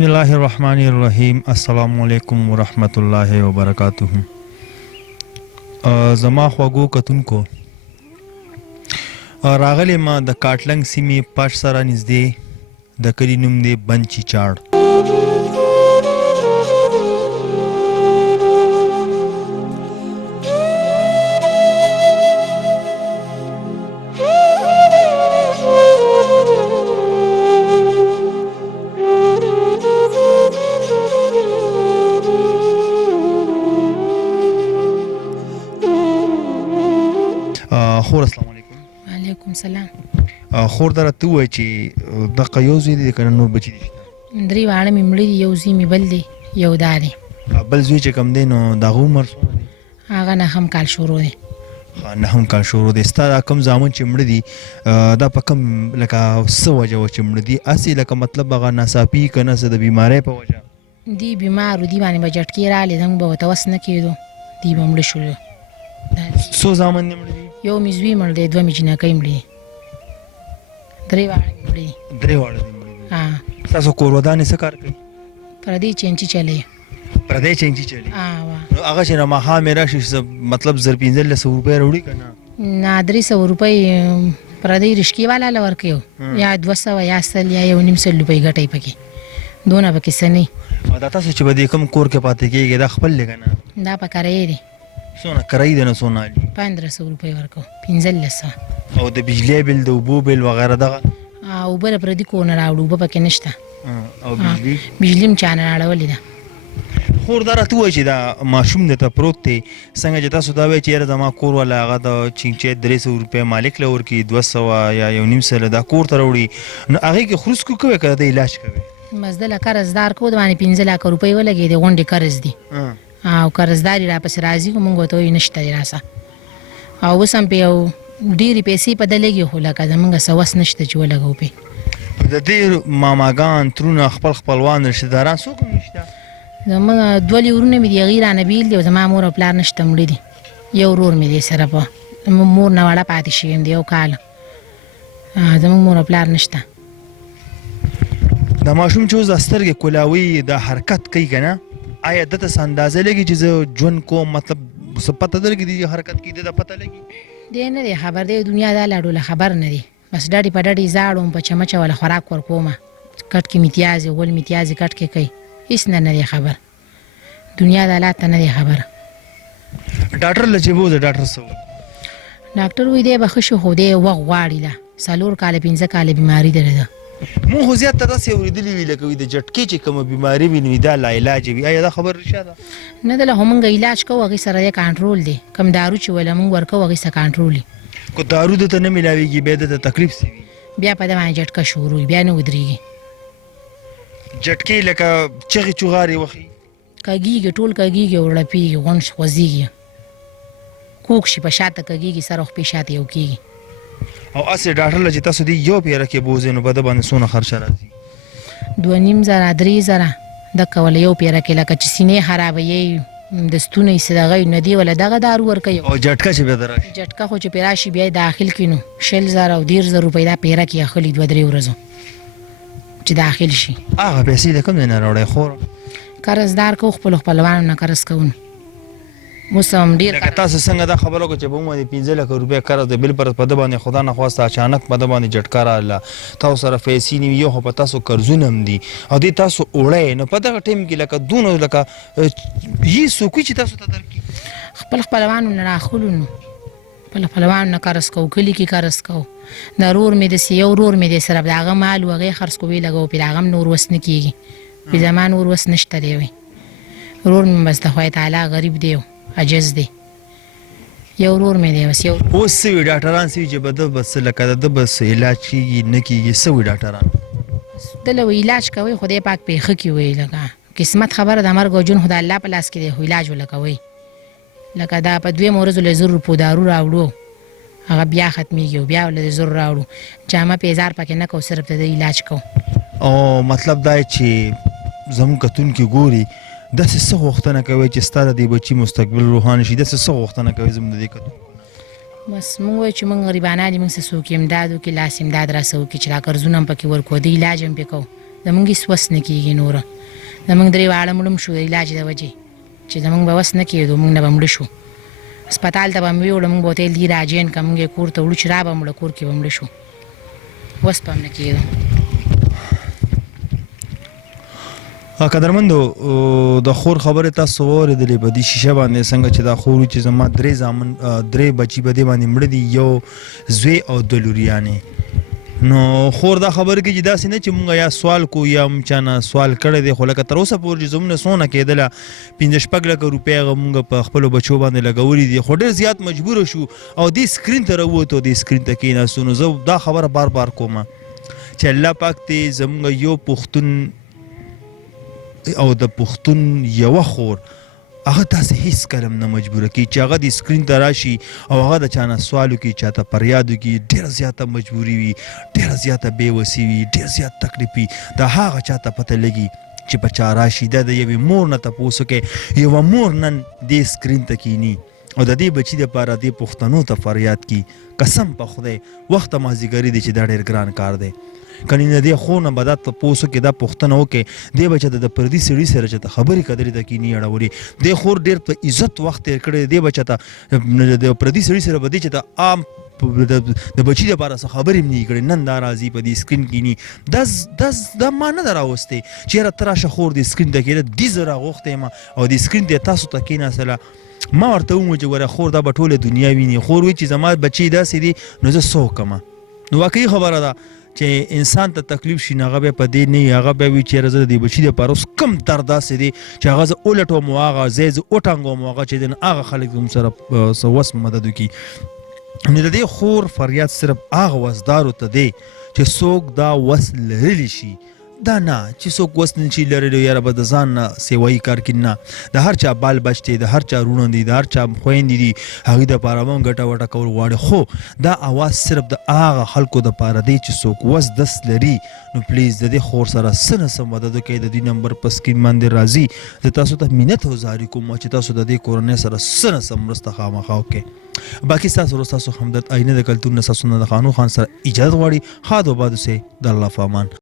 بسم الله الرحمن الرحیم. السلام علیکم ورحمت الله وبرکاته. زما خواږو کتونکو، راغلی ما د کاټلنګ سیمې پاش سره نږدې د کلي نوم دی بنچي چاړ. خور السلام علیکم. وعلیکم سلام. خور دا راته ووایه چې دغه یو زوی دی که نه نور بچي دي شته؟ درې واړه مې مړه دي، یو زوی مې بل دی، یو دا دی. بل زوی چې کوم دی نو د هغه عمر څومره دی؟ هغه نهم کال شروع دی. نهم کال شروع دی. ستا دا کوم زامن چې مړه دي دا په کوم لکه څه وجه وه چې مړه دي؟ هسې لکه مطلب هغه ناڅاپي که نه څه د بیمارۍ په وجه؟ دی بیمار و، دی باندې به جټکې راغلې، موږ به ورته وس نه کېدو، دی به مړه شولو. څو زامن دې مړه دي؟ یو مې زوی مړ دی، دوه مې جینکۍ مړې دي، درې واړه مې مړې دي. درې واړه دې مړه دي. ستاسو کور ودانې څه کار کوي؟ پردۍ چینچي چلوي. پردی چینچي چلي؟ وا نو هغه چې نه ماښام یې راشي مطلب 1500 روپۍ راوړي که نه؟ نه 300 روپۍ پردۍ رشکې والا له ورکوي، یا 200 یا 100 یا 1.5 روپۍ ګټئ پکې، دونه پکې څه نه. او دا تاسو چې به دې کوم کور کې پاتې کېږي دا خپل دی که نه؟ دا په کرایې دی. څونه کرایي دی؟ نه څونه علي؟ 1500 روپۍ ورکوو، 1500. او د بجلی بل د اوبو بل وغیره دغه؟ اوبه له پردي کور نه راوړو، اوبه پکې نشته. او بجلی؟ بجلي هم چا نه راړولې ده. خور دا راته ووایه چې دا ماشوم درته پروت دی، څنګه چې تاسو دا وایئ چې یاره زما کور والا هغه د چینچۍ 300 روپۍ مالک له ورکړي، 200 یا 1.5 دا کور ته راوړي، نو هغې کې خروسکو کوې که د علاج کوې؟ بس دله قرضدار کو، د باندې 15 لک روپۍ ولګېدې، غونډې قرض دي او قرضدار یې راپسې راځي، خو موږ ورته وایو نشته دی راسه. او اوس هم پې یو ډېرې پیسې په ده لګي، خو لکه زمونږ څه وس نشته چې ولګوو پې. د دې ماماګان ترونه خپلوان رشته داران څوک هم نشته؟ زمونږ 2 ورونه مې دي، هغوی رانه بېل دي، او زما مور او پلار نشته، مړه دي. یو ورور مې دی سره، په مور نه وړه پاتې شوې یم د 1 کال. زمونږ مور او پلار نشته. دا ماشوم چې اوس دا سترګې کولاوي دا حرکت کوي که نه، آیا دته څه اندازه لګي چې زه ژوند کوم؟ مطلب څه پته ده لګي دې حرکت کې ده پته لګي؟ دی نه دی خبر، دی دنیا دا لاړوله خبر نه دی. بس ډډې په ډډې زاړم، په چمچه وله خوراک ورکومه، کټ کې میتیازې غول میتیازې کټ کې کوي، هېڅ نه دی خبر، دنیا د حالات ته نه دی خبر. ډاکټر له چې بوځه ډاکټر څه وایي؟ ډاکټر وایي دی به ښه شي، خو دی وخت غواړي. له 4 کاله 5 کاله بیماري ده ده. مونږ خو زیات ته داسې اورېدلي وي لکه وي د جټکې چې کومه بیماري وي نو دا لاعلاج وي، آیا دا خبر رښتیا ده؟ نه ده، له خو مونږ علاج کوو، هغې سره دی کنټرول دی. کوم دارو چې ویله مونږ ورکوو هغې سره کنټرول وي. که دارو دته نه میلاویږي بیا دته تکلیف څه وي؟ بیا په ده باندې جټکه شروع وي، بیا نه ودرېږي. جټکې لکه چغې چغارې وخي؟ کږېږي، ټول کږېږي، وړپېږي، غونډ خوځېږي، کوږ شي په شاته کږېږي، سر او خپې شاته یو کېږي. او هسې ډاکټر له چې تاسو دې یو پیره کې بوځئ نو په ده باندې څونه خرچه راځي؟ 2.5 3 دکه وله یو پیره کې، لکه چې سینې خرابوي، د ستونی څه دغه نه دی، وله دغه دارو ورکوي. او جټکه چې بیا د راشي؟ جټکه خو چې پې راشي بیا یې داخل کړي نو 60,000 او 1.5 روپۍ دا پیره کې اخلي 2-3 ورځو چې داخل شي. هغه پیسې د کوم ځای نه راوړی خور؟ قرضدار کوو، خپلو خپلوانو نه قرض کوو. اوس هم ډېر لکه تاسو څنګه دا خبره وکړه چې به مو د 15 لک روپۍ قرض دی، بل پر په ده باندې خدا نخواسته اچانک په ده باندې جټکه راغله، تاسو سره پیسې نه وي، یو خو په تاسو قرضونه هم دي او دې تاسو وړی، نو په دغه ټایم کې لکه دونه لکه هېڅ څوک وي چې تاسو ته درکړي؟ خپل خپلوانو نه راخلو، نو خپل خپلوانو نه قرض کوو، کلي کې قرض کوو. د ورور مې داسې یو ورور مې دی سره، د هغه مال و هغې خرڅ کوو، لګوو پې، د هغه هم نور وس نه کېږي، پې زما نور وس نشته دی. وایي ورور مې بس د خدای تعالی غریب دی، عجز دی، یو ورور مې دی بس یو. اوس څه وي ډاکټران څه وي چې به ده بس لکه د ده بس علاج کېږي نه کېږي، څه وي ډاکټران؟ دله وایي علاج کوئ، خدای پاک پې ښه کړي. وایي لکه قسمت خبره د مرګ او ژوند خو د الله په لاس کې دی، خو علاج وله کوئ. لکه دا په 2 ورځو له 1000 روپو دارو راوړو، هغه بیا ختمېږي، او بیا له 1000 راوړو، جامه پیزار پکې نه کوو، صرف د ده علاج کوو. او مطلب دا چې زموږ کتونکي ګوري داسې څه غوښتنه کوئ چې ستا د دې بچي مستقبل روښانه شي؟ داسې څه غوښتنه کوئ زموږ د دې کتونکو نه؟ بس مونږ وایو چې مونږ غریبانان یو، مونږ څه څوک امداد وکړي، لاس امداد راسه وکړي، چې دا قرضونه هم پکې ورکوو، د علاج هم پې کوو، د زمونږ هېڅ وس نه کېږي نوره زمونږ درې واړه مړه هم شو د علاج د وجې چې زمونږ به وس نه کېدو مونږ نه به مړه شو هسپتال ته به مې ویوړه مونږ به ورته ویل دي راجین که مونږ یې کور ته وړو چې را به مړه کور کې به مړه شو وس به هم نه کېدو قدرمندو د خور خبره تاسو واورېدلې په دې شیشه باندې څنګه چې دا خور چې زما درې بچي په دې باندې مړه دي یو زوی او دوه لوریانې نو خور دا خبره کوي چې داسې نه چې مونږ یا سوال کو یا هم چا نه سوال کړی دی خو لکه تر اوسه پورې چې زموږ نه څونه کېدله 15 لکه روپۍ هغه مونږ په خپلو بچو باندې لګولي دي خو ډېر زیات مجبوره شو او دې سکرین ته راووتو دې سکرین ته کېناستو نو زه دا خبره بار بار کوم چې الله پاک دې زموږ یو پښتون او د پښتون یوه خور هغه تاسې هیڅ کلم نه مجبوره کړي چې هغه د سکرین ته راشي او هغه د چا نه سوال وکړي چاته فریاد وکړي ډېره زیاته مجبوري وي ډېره زیاته بېوسي وي ډېر زیات تکلیف وي د هغه چاته پته لګي چې په چا راشي دا د یوې مور نه تپوس وکړي یوه مور نن دې سکرین ته کیني او د دې بچي دپاره دې پښتنو ته فریاد کړي قسم په خدای وخته مازدیګري دی چې دا ډېر ګران کار دی کنی نه دی خو نه به دا تپوس وکړي دا پوښتنه وکړي دې به چې د پردي سړي سره چې ته خبرې قدرې ته کیني اړولي دې خور ډېر په عزت وخت تېر کړی دی دې به چې ته د پردي سړي سره به دې چې ته عام د بچي دپاره څه خبرې هم نه کړې نن دا راځي په دې سکرین کیني دا ما نه ده راوستی چې یاره ته راشه خور دې سکرین ته کېده دې زه راغوښتی یم او دې سکرین ته تاسو ته کېناستله ما ورته ومو چې ګوره خور دا به ټوله دنیا ویني خور وایي چې زما بچي داسې دي نو زه څه وکړمه نو واقعي خبره ده چې انسان ته تکلیف شي نو هغه بیا په دې نه وي هغه بیا وي چې یاره زه د دې بچي دپاره اوس کم درد داسې دی چې هغه زه ولټوم او هغه ځای زه وټانګوم او هغه چې دی نو هغه خلک هم سره څه وس مدد وکړي نو د دې خور فریاد صرف هغه وسدارو ته دی چې څوک دا وس لرلی شي دا نه چې څوک وس نه شي لرلی یاره به د ځان نه سیوایي کار کړي نه د هر چا بال بچ دی د هر چا وروڼه دي د هر چا خویندې دي هغوی دپاره به هم ګټه وټه کول غواړي خو دا اواز صرف د هغه خلکو دپاره دی چې څوک وس دس لري نو پلیز د دې خور سره څه نه څه مدد وکړئ د دې نمبر په سکرین باندې راځي زه تاسو ته منت او زاري کوم چې تاسو د دې کورنۍ سره څه نه څه مرسته خامخا وکړئ باقي ستاسو وروسته ستاسو همدرد آینه د کلتور نه ستاسو نه د خانو خان سره اجازت غواړي ښاد و باد اوسئ د الله په امان